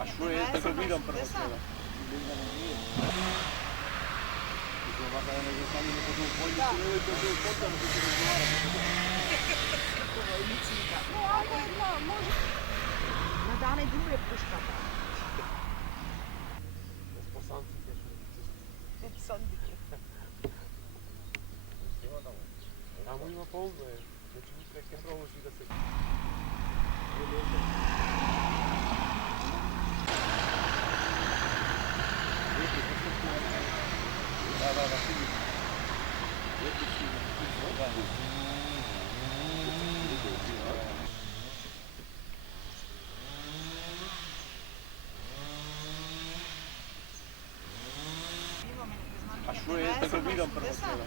A što je tako vidim prvo svega? Ovako ja ne znam sami ne podu u polju, to je potrebno da se razgovara. No, ako je to, može. Na dane druge puškata. Spasanci kažu. Sandike. Tamo ima polno je. Znači mi preke proloži da se... Da, sigurno. A što je tako vidim prvo svega?